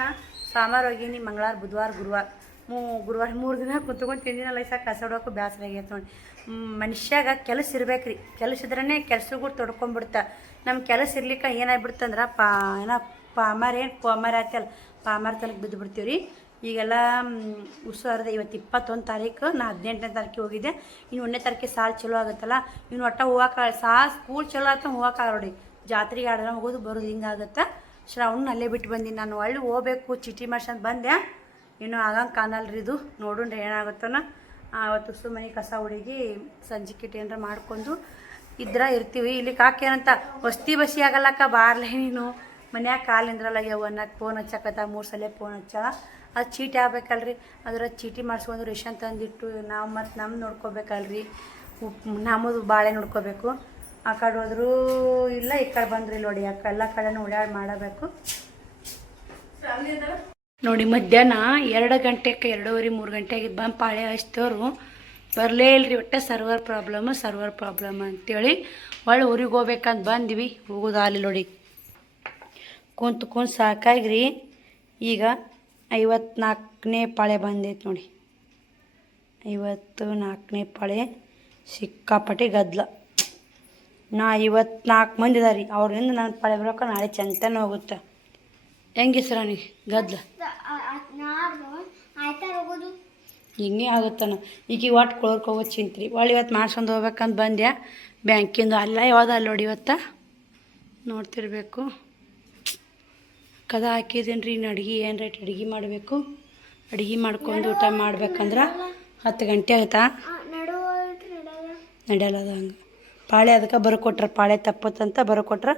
ಸೋಮವಾರ ಹೋಗೀನಿ, ಮಂಗಳವಾರ ಬುಧವಾರ ಗುರುವಾರ 3 ದಿನ ಕುಂತ್ಕೊಂಡು ತಿಂದಿನ ಲೈಸಾಗ ಕಸ ಹೊಡೋಕ್ಕೂ ಬೇಸರ ಆಗೈತೆ ನೋಡಿ. ಮನುಷ್ಯಾಗ ಕೆಲಸ ಇರ್ಬೇಕು ರೀ. ಕೆಲಸ ಇದ್ರೇ ಕೆಲ್ಸಗೂ ತೊಡ್ಕೊಂಡ್ಬಿಡ್ತಾ. ನಮ್ಮ ಕೆಲಸ ಇರ್ಲಿಕ್ಕೆ ಏನಾಗ್ಬಿಡ್ತಂದ್ರೆ ಪಾಮಾರ ಆಯ್ತಲ್ಲ, ಪಾಮಾರ ತನಕ ಬಿದ್ದು ಬಿಡ್ತೀವಿ ರೀ. ಈಗೆಲ್ಲ ಉಸು ಹರಿದ. ಇವತ್ತು 21 ತಾರೀಕು, ನಾ 18ನೇ ತಾರೀಕಿಗೆ ಹೋಗಿದ್ದೆ. ಇನ್ನು 1ನೇ ತಾರೀಕಿಗೆ ಸಾಲು ಚಲೋ ಆಗುತ್ತಲ್ಲ. ಇನ್ನು ಒಟ್ಟು ಹೋಗೋಕ್ಕಾಗಲ್ಲ. ಸ್ಕೂಲ್ ಚಲೋ ಆಯ್ತು ಹೋಗೋಕ್ಕಾಗಲ್ಲ ನೋಡಿ. ಜಾತ್ರೆಗೆ 2 ದಿನ ಹೋಗೋದು ಬರೋದು ಹಿಂಗಾಗುತ್ತೆ. ಶ್ರಾವಣ ಅಲ್ಲೇ ಬಿಟ್ಟು ಬಂದೀನಿ ನಾನು. ಒಳ್ಳೆ ಹೋಗ್ಬೇಕು ಚೀಟಿ ಮಾಡ್ಸಂತ ಬಂದೆ. ಇನ್ನೂ ಆಗಂಗೆ ಕಾಣಲ್ರಿ ಇದು. ನೋಡ್ರಿ ಏನಾಗುತ್ತನ. ಅವತ್ತು ಉಸು ಮನೆ ಕಸ ಹುಡುಗಿ ಸಂಜೆ ಕಿಟ್ಟು ಏನಾರ ಮಾಡ್ಕೊಂಡು ಇರ್ತೀವಿ. ಇಲ್ಲಿ ಕಾಕೇನಂತ ವಸ್ತಿ ಬಸಿ ಆಗಲ್ಲಕ್ಕ ಬಾರ್ಲೆ ನೀನು ಮನ್ಯಾಗ ಕಾಲಿಂದ್ರಲ್ಲ ಅನ್ನಕ್ಕೆ ಫೋನ್ ಹಚ್ಚಕತ್ತ. 3 ಸಲ ಫೋನ್ ಹಚ್ಚಾಳ. ಅದು ಚೀಟಿ ಆಗ್ಬೇಕಲ್ರಿ. ಅದರ ಚೀಟಿ ಮಾಡಿಸ್ಕೊಂಡು ರೇಷನ್ ತಂದಿಟ್ಟು ನಾವು ಮತ್ತು ನಮ್ಮ ನೋಡ್ಕೋಬೇಕಲ್ರಿ. ನಮ್ಮದು ಬಾಳೆ ನೋಡ್ಕೋಬೇಕು. ಆ ಕಡೆ ಹೋದ್ರೂ ಇಲ್ಲ, ಈ ಕಡೆ ಬಂದ್ರಿ ನೋಡಿ. ಎಲ್ಲ ಕಡೆನೂ ಓಡಾಡಿ ಮಾಡಬೇಕು ನೋಡಿ. ಮಧ್ಯಾಹ್ನ 2 ಗಂಟೆಗೆ 2:30 3 ಗಂಟೆಗೆ ಬಂದು ಪಾಳೆ ಹಚ್ತವ್ರು ಬರಲೇ ಇಲ್ಲರಿ. ಒಟ್ಟು ಸರ್ವರ್ ಪ್ರಾಬ್ಲಮ್ ಅಂತೇಳಿ ಒಳ್ಳೆ ಊರಿಗೆ ಹೋಗ್ಬೇಕಂತ ಬಂದ್ವಿ. ಹೋಗೋದು ಅಲ್ಲಿ ನೋಡಿ ಕುಂತು ಸಾಕಾಗ್ರಿ. ಈಗ 54ನೇ ಪಾಳೆ ಬಂದೈತೆ ನೋಡಿ. 54ನೇ ಪಾಳೆ. ಸಿಕ್ಕಾಪಟ್ಟಿ ಗದ್ದಲ. ನಾ 54 ಮಂದಿ ಇದಾರೆ. ಅವ್ರಿಂದ ನಾನು ಪಾಳೆ ಬರೋಕೆ ನಾಳೆ ಚಂತನ ಹೋಗುತ್ತೆ. ಹೆಂಗಿಸ್ರಾಣಿ ಗದ್ದಲ ಹಿಂಗೆ ಆಗುತ್ತಾನ. ಈಗ ಒಟ್ಟು ಕೊಳೋರ್ಕೋಗೋ ಚಿಂತ್ರಿ. ಒಳ್ಳೆ ಇವತ್ತು ಮಾಡ್ಸ್ಕೊಂಡು ಹೋಗ್ಬೇಕಂತ ಬಂದ್ಯಾ. ಬ್ಯಾಂಕಿಂದು ಅಲ್ಲ ಯಾವ್ದು ಅಲ್ಲಿ ನೋಡಿ. ಇವತ್ತು ನೋಡ್ತಿರ್ಬೇಕು. ಕದ ಹಾಕಿದ್ದೀನಿ ರೀ. ಇನ್ನು ಏನು ರೇಟ್ ಅಡುಗೆ ಮಾಡಬೇಕು. ಅಡುಗೆ ಮಾಡ್ಕೊಂಡು ಊಟ ಮಾಡ್ಬೇಕಂದ್ರೆ 10 ಗಂಟೆ ಆಯ್ತಾ. ನಡೆಯಲ್ಲ ಅದು ಹಂಗೆ. ಪಾಳೆ ಅದಕ್ಕೆ ಬರ್ಕೊಟ್ರ, ಪಾಳೆ ತಪ್ಪತ್ತಂತ ಬರ್ಕೊಟ್ರ.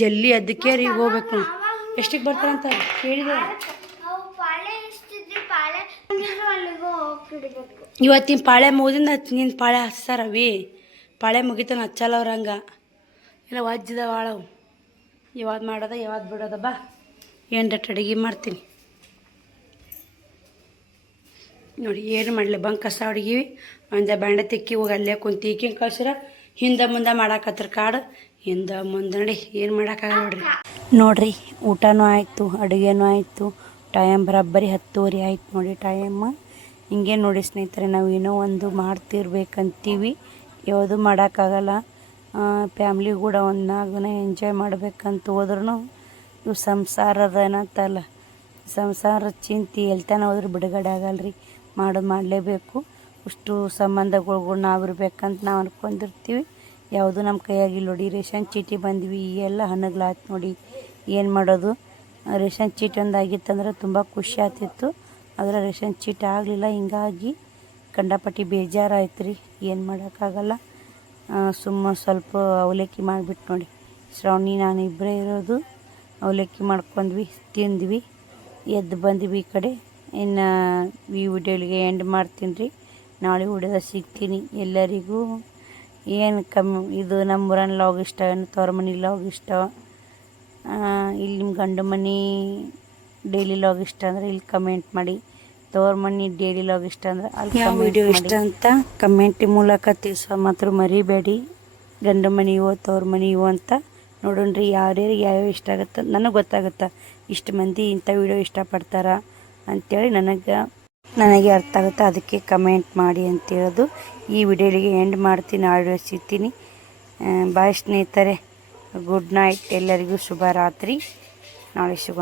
ಜಲ್ದಿ ಅದಕ್ಕೆ ರೀ ಹೋಗ್ಬೇಕು. ಎಷ್ಟಿಗೆ ಬರ್ತಾರಂತ ಕೇಳಿದೆ. ಇವತ್ತಿನ ಪಾಳೆ ಮುಗಿದಿಂದ ನಿನ್ನ ಪಾಳೆ ಹಚ್ತಾರವಿ. ಪಾಳೆ ಮುಗಿತಾನ ಹಚ್ಚಲ್ಲ ಅವ್ರ ಹಂಗೆ ಇಲ್ಲ ವಜ್ಜದ ವಾಳವು. ಯಾವ್ದು ಮಾಡೋದ ಯಾವ್ದು ಬಿಡೋದ. ಬಾ ಏನು ಅಡುಗೆ ಮಾಡ್ತೀನಿ ನೋಡಿ. ಏನು ಮಾಡಲಿ ಬಂದು ಕಸ ಅಡ್ಗಿವಿ ಒಂದು ಬೆಂಡೆ ತಿಕ್ಕಿ ಹೋಗಿ ಅಲ್ಲೇ ಕುಂತು ಈಕಿನ ಕಳ್ಸಿರ ಹಿಂದೆ ಮುಂದೆ ಮಾಡಾಕತ್ರ ಕಾಡು ಹಿಂದೆ ಮುಂದೆ ನೋಡಿ ಏನು ಮಾಡೋಕ್ಕಾಗಲ್ಲ ನೋಡ್ರಿ. ಊಟನೂ ಆಯಿತು, ಅಡುಗೆನೂ ಆಯಿತು. ಟೈಮ್ ಬರೋಬ್ಬರಿ 10:30 ಆಯ್ತು ನೋಡಿ ಟೈಮ್. ಹಿಂಗೆ ನೋಡಿ ಸ್ನೇಹಿತರೆ, ನಾವು ಏನೋ ಒಂದು ಮಾಡ್ತಿರ್ಬೇಕಂತೀವಿ, ಯಾವುದು ಮಾಡೋಕ್ಕಾಗಲ್ಲ. ಫ್ಯಾಮ್ಲಿ ಕೂಡ ಒಂದು 4 ದಿನ ಎಂಜಾಯ್ ಮಾಡ್ಬೇಕಂತ ಹೋದ್ರೂ ಇವು ಸಂಸಾರದ ಏನಂತಲ್ಲ, ಸಂಸಾರ ಚಿಂತೆ ಎಲ್ತಾನ ಹೋದ್ರೆ ಬಿಡುಗಡೆ ಆಗಲ್ರಿ. ಮಾಡಲೇಬೇಕು. ಅಷ್ಟು ಸಂಬಂಧಗಳು ನಾವು ಇರ್ಬೇಕಂತ ನಾವು ಅನ್ಕೊಂಡಿರ್ತೀವಿ. ಯಾವುದು ನಮ್ಮ ಕೈಯಾಗಿಲ್ಲ ನೋಡಿ. ರೇಷನ್ ಚೀಟಿ ಬಂದ್ವಿ, ಎಲ್ಲ ಹಣ್ಣುಗಳಾಯ್ತು ನೋಡಿ. ಏನು ಮಾಡೋದು. ರೇಷನ್ ಚೀಟಿ ಒಂದು ಆಗಿತ್ತಂದ್ರೆ ತುಂಬ ಖುಷಿ ಆಗ್ತಿತ್ತು. ಆದರೆ ರೇಷನ್ ಚೀಟಿ ಆಗಲಿಲ್ಲ. ಹಿಂಗಾಗಿ ಕಂಡಪಟ್ಟಿ ಬೇಜಾರಾಯ್ತು ರೀ. ಏನು ಮಾಡೋಕ್ಕಾಗಲ್ಲ. ಸ್ವಲ್ಪ ಅವಲಕ್ಕಿ ಮಾಡಿಬಿಟ್ಟು ನೋಡಿ. ಶ್ರಾವಣಿ ನಾನು ಇಬ್ಬರೇ ಇರೋದು. ಅವಲಕ್ಕಿ ಮಾಡ್ಕೊಂಡ್ವಿ, ತಿಂದ್ವಿ, ಎದ್ದು ಬಂದ್ವಿ ಈ ಕಡೆ. ಇನ್ನು ಈ ವಿಡಿಯೋಲಿಗೆ ಎಂಡ್ ಮಾಡ್ತೀನಿ ರೀ. ನಾಳೆ ವಿಡಿಯೋದ ಸಿಗ್ತೀನಿ. ಎಲ್ಲರಿಗೂ ಏನು ಇದು ನಮ್ಮೂರನ್ನ ಲಾಗ್ ಇಷ್ಟ, ಏನು ತವ್ರ ಮನೆ ಲಾಗ್ ಇಷ್ಟ, ಇಲ್ಲಿ ನಿಮ್ಮ ಗಂಡು ಮನೆ ಡೈಲಿ ಲಾಗ್ ಇಷ್ಟ ಅಂದರೆ ಇಲ್ಲಿ ಕಮೆಂಟ್ ಮಾಡಿ. ತವ್ರ ಮನೆ ಡೈಲಿ ಲಾಗ್ ಇಷ್ಟ ಅಂದ್ರೆ ಅಲ್ಲಿ ಯಾವ ವಿಡಿಯೋ ಇಷ್ಟ ಅಂತ ಕಮೆಂಟ್ ಮೂಲಕ ತಿಳಿಸೋ ಮಾತ್ರ ಮರಿಬೇಡಿ. ಗಂಡು ಮನೆ ಇವು ತವ್ರ ಮನೆ ಇವು ಅಂತ ನೋಡೋಣ್ರಿ ಯಾರ್ಯಾರಿಗೆ ಯಾವ್ಯಾವ ಇಷ್ಟ ಆಗುತ್ತೆ. ನನಗೆ ಗೊತ್ತಾಗುತ್ತೆ ಇಷ್ಟು ಮಂದಿ ಇಂಥ ವಿಡಿಯೋ ಇಷ್ಟಪಡ್ತಾರ ಅಂಥೇಳಿ ನನಗೆ ಅರ್ಥ ಆಗುತ್ತೆ. ಅದಕ್ಕೆ ಕಮೆಂಟ್ ಮಾಡಿ ಅಂತೇಳೋದು. ಈ ವಿಡಿಯೋಲಿಗೆ ಎಂಡ್ ಮಾಡ್ತೀನಿ. ಆಡಿಯೋ ಸಿಗ್ತೀನಿ. ಬಾಯ್ ಸ್ನೇಹಿತರೆ, ಗುಡ್ ನೈಟ್. ಎಲ್ಲರಿಗೂ ಶುಭರಾತ್ರಿ. ನಾಳೆ ಸಿಗೋಣ.